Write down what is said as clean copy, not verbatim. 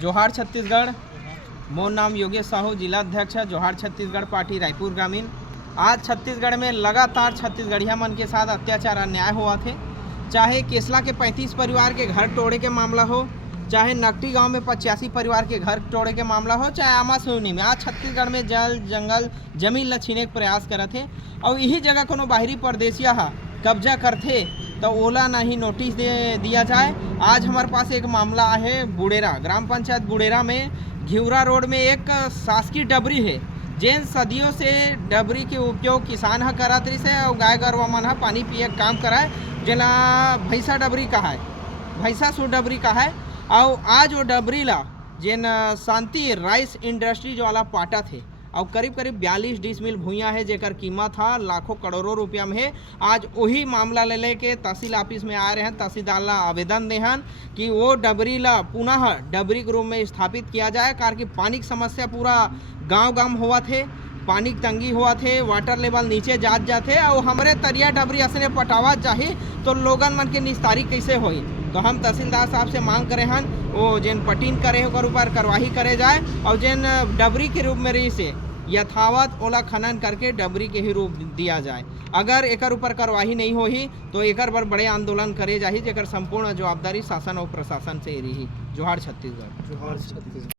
जोहार छत्तीसगढ़। मोर नाम योगेश साहू, जिला अध्यक्ष है जोहार छत्तीसगढ़ पार्टी रायपुर ग्रामीण। आज छत्तीसगढ़ में लगातार छत्तीसगढ़िया मन के साथ अत्याचार अन्याय हुआ थे। चाहे केसला के 35 परिवार के घर तोड़े के मामला हो, चाहे नकटी गांव में 85 परिवार के घर तोड़े के मामला हो, चाहे आमा सोनी में, आज छत्तीसगढ़ में जल जंगल जमीन ला छीने के प्रयास करत थे। और यही जगह कोनो बाहरी परदेसिया हा कब्जा करथे तो ओला नहीं नोटिस दे दिया जाए। आज हमारे पास एक मामला है बुड़ेरा ग्राम पंचायत बुड़ेरा में घिवरा रोड में एक शासकीय डबरी है, जेन सदियों से डबरी के उपयोग किसान ह करत रहिस है और गाय गरवा मन ह पानी पिए काम कराए, जेला भैंसा डबरी कहा है, भैंसा सु डबरी कहा है। और आज वो डबरी ला जेन शांति राइस इंडस्ट्रीज वाला पाटा थे और करीब करीब 42 डिसमिल भूइयाँ है जेकर कीमत था लाखों करोड़ों रुपया में है। आज वही मामला ले लेके तहसील ऑफिस में आ रहे हैं, तहसीलदार ला आवेदन देहन कि वो डबरी ला पुनः डबरी के रूप में स्थापित किया जाए, कारण कि पानी की समस्या पूरा गांव हुआ थे, पानी की तंगी हुआ थे, वाटर लेवल नीचे जाते और हमारे तरिया डबरी असने पटावा चाहिए तो लोगन मन के निस्तारी कैसे होई। तो हम तहसीलदार साहब से मांग करे हन वो जेन पटीन करे ओकर ऊपर कार्रवाई करे जाए और जेन डबरी के रूप में रही से यथावत ओला खनन करके डबरी के ही रूप दिया जाए। अगर एकर ऊपर कार्रवाई नहीं होही तो एकर बर बड़े आंदोलन करे जाही, जेकर संपूर्ण जवाबदारी शासन और प्रशासन से रही। जोहार छत्तीसगढ़।